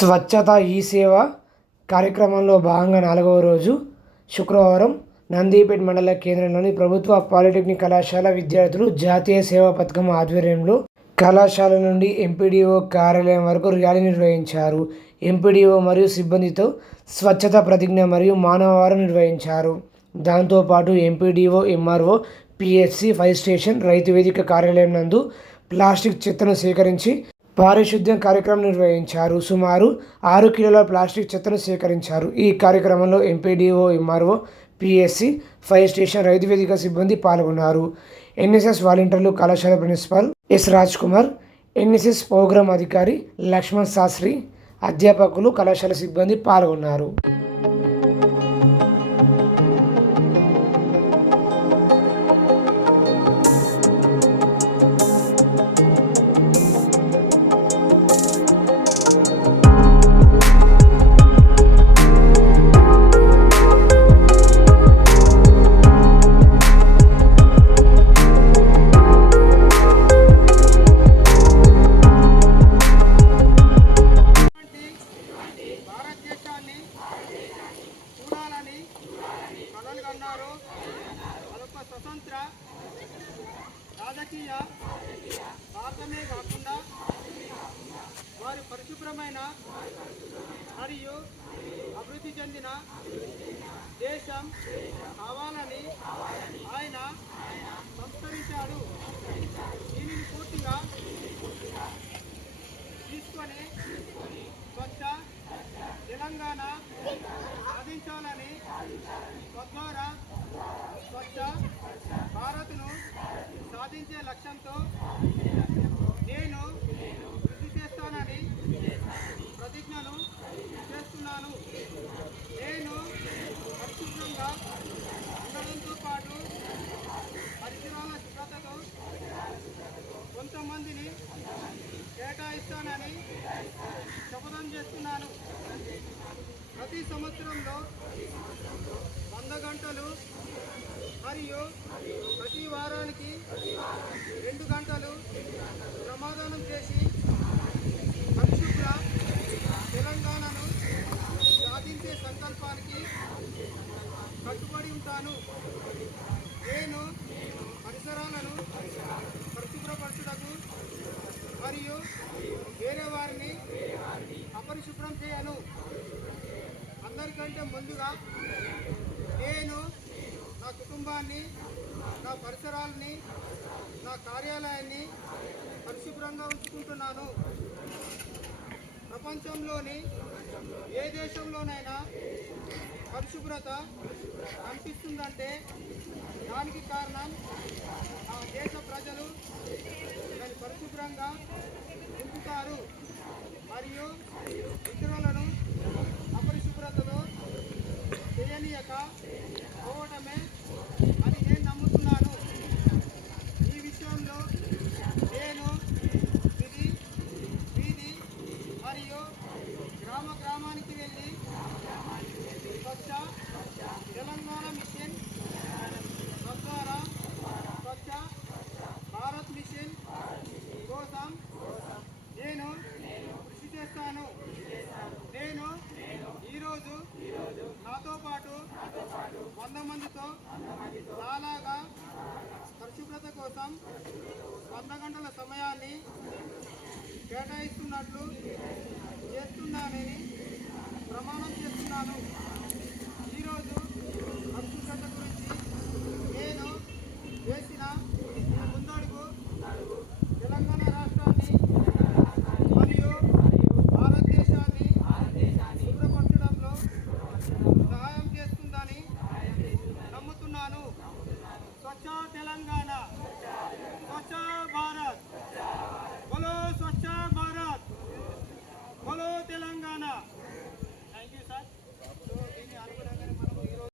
స్వచ్ఛత ఈ సేవ కార్యక్రమంలో భాగంగా నాలుగవ రోజు శుక్రవారం నందిపేట్ మండల కేంద్రంలోని ప్రభుత్వ పాలిటెక్నిక్ కళాశాల విద్యార్థులు జాతీయ సేవా పథకం ఆధ్వర్యంలో కళాశాల నుండి ఎంపీడీఓ కార్యాలయం వరకు ర్యాలీ నిర్వహించారు. ఎంపీడీఓ మరియు సిబ్బందితో స్వచ్ఛత ప్రతిజ్ఞ మరియు మానవవారం నిర్వహించారు. దాంతోపాటు MPDO MRO PHC fire station రైతు వేదిక కార్యాలయం నందు ప్లాస్టిక్ చెత్తను సేకరించి పారిశుద్ధ్యం కార్యక్రమం నిర్వహించారు. సుమారు ఆరు కిలోల ప్లాస్టిక్ చెత్తను సేకరించారు. ఈ కార్యక్రమంలో MPDO MRO PSC fire station రైతు వేదిక సిబ్బంది పాల్గొన్నారు. ఎన్ఎస్ఎస్ వాలంటీర్లు కళాశాల principal S Raj Kumar NSS programme అధికారి లక్ష్మణ్ శాస్త్రి అధ్యాపకులు కళాశాల సిబ్బంది పాల్గొన్నారు. కలలు అదొక స్వతంత్ర రాజకీయ భారతమే కాకుండా వారి పరిశుభ్రమైన మరియు అభివృద్ధి చెందిన దేశం కావాలని ఆయన సంస్కరించాడు. దీనిని పూర్తిగా తీసుకొని స్వచ్ఛ తెలంగాణ సాధించాలని తద్వారా స్వచ్ఛ భారత్ను సాధించే లక్ష్యంతో నేను కృషి చేస్తానని ప్రతిజ్ఞను చేస్తున్నాను. నేను పరిశుభ్రంగా ఉండడంతో పాటు పరిసరాల శుభ్రతతో కొంతమందిని కేటాయిస్తానని శపథం చేస్తున్నాను. ప్రతి సంవత్సరంలో వంద గంటలు మరియు ప్రతి వారానికి రెండు గంటలు ప్రమాదానం చేసి పరిశుభ్ర తెలంగాణను సాధించే సంకల్పానికి కట్టుబడి ఉంటాను నేను పరిసరాలను పరిశుభ్రపరచుటకు మరియు వేరే వారిని అపరిశుభ్రం చేయను అంతకంటే ముందుగా నేను నా కుటుంబాన్ని నా పరిసరాలని నా కార్యాలయాన్ని పరిశుభ్రంగా ఉంచుకుంటున్నాను. ప్రపంచంలోని ఏ దేశంలోనైనా పరిశుభ్రత కనిపిస్తుందంటే దానికి కారణం ఆ దేశ ప్రజలు దాన్ని పరిశుభ్రంగా ఉంచుతారు. మరియు ఇతరులను చేయనీయక పోవడమే మందితో చాలాగా పరిశుభ్రత కోసం వంద గంటల సమయాన్ని కేటాయిస్తున్నట్లు చేస్తున్నానని ప్రమాణం చేస్తున్నాను. ఈరోజు పరిశుభ్రత గురించి నేను వేసిన